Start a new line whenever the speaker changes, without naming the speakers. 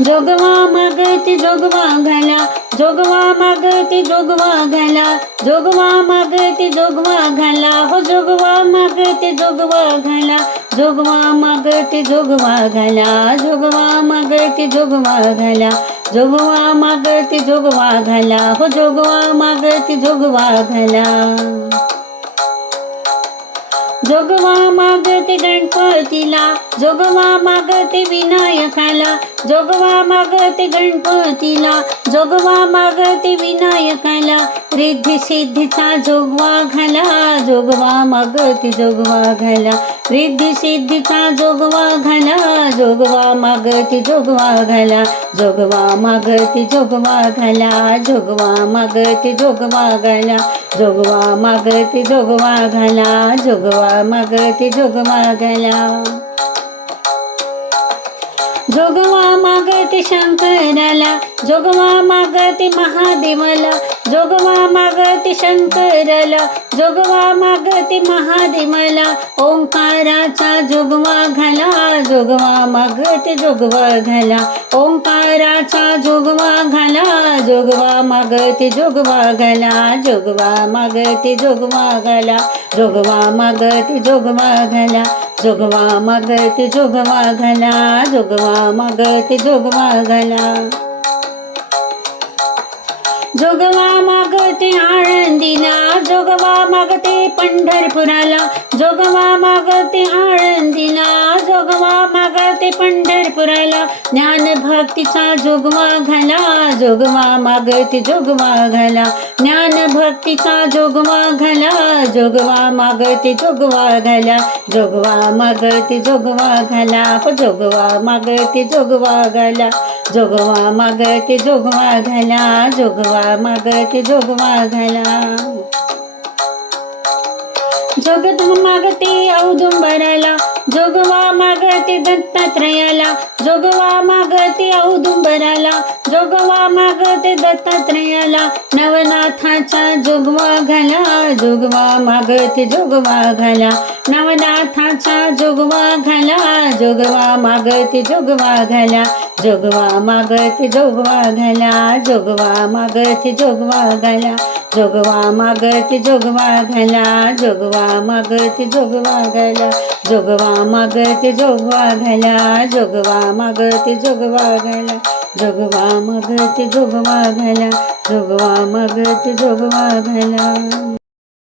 जोगवा मागते, जोगवा घाला, जोगवा मागते, जोगवा घाला, जोगवा मागते, जोगवा घाला, हो जोगवा मागते, जोगवा घाला, जोगवा मागते, जोगवा घाला, जोगवा मागते, जोगवा घाला, जोगवा मागते, जोगवा घाला, हो जोगवा मागते, जोगवा घाला। जोगवा मागते गणपतीला जोगवा मागते विनायकाला. जोगवा मागते गणपतीला. जोगवा मागते विनायकाला. रिद्धी सिद्धीचा जोगवा घाला. जोगवा मागते जोगवा घाला. रिद्धी सिद्धीचा जोगवा घाला. जोगवा मागते जोगवा घाला. जोगवा मागते जोगवा घाला. जोगवा मागते जोगवा घाला. जोगवा मागते जोगवा घाला. जोगवा मागते जोगवा घाला. जोगवा मागते शंकराला जोगवा मागते महादेवाला जोगवा मागते शंकराला जोगवा मागते महादेवाला ओंकाराचा जोगवा घाला जोगवा मागते जोगवा घाला ओंकाराचा जोगवा घाला जोगवा मागते जोगवा घाला जोगवा मागते जोगवा घाला जोगवा मागते जोगवा घाला जोगवा मागते जोगवा घाला जोगवा मागते जोगवा घाला. जोगवा मागते आळंदीला जोगवा मागते पंढरपुराला जोगवा मागते आळंदीला जोगवा ते पंढरपुराला. ज्ञान भक्तीचा जोगवा घाला जोगवा मागती जोगवा घाला. ज्ञान भक्तीचा जोगवा घाला जोगवा मागती जोगवा घाला. जोगवा मागती जोगवा घाला प जोगवा मागती जोगवा घाला. जोगवा मागती जोगवा घाला जोगवा मागती जोगवा घाला. जोगत मागते औदुंबराला जोगवा मागते दत्तात्रयाला. जोगवा मागते औदुंबराला, जोगवा मागते दत्तात्रयाला, नवनाथाचा जोगवा घाला, जोगवा मागते जोगवा घाला, नवनाथाचा जोगवा घाला, जोगवा मागते जोगवा घाला, जोगवा मागते जोगवा घाला, जोगवा मागते जोगवा घाला, जोगवा मागते जोगवा घाला, जोगवा मागते जोगवा घाला, जोगवा मागते जोगवा घाला, जोगवा मागते जोगवा घाला जोगवा मगती जोगवा घाला जोगवा मगती जोगवा घाला.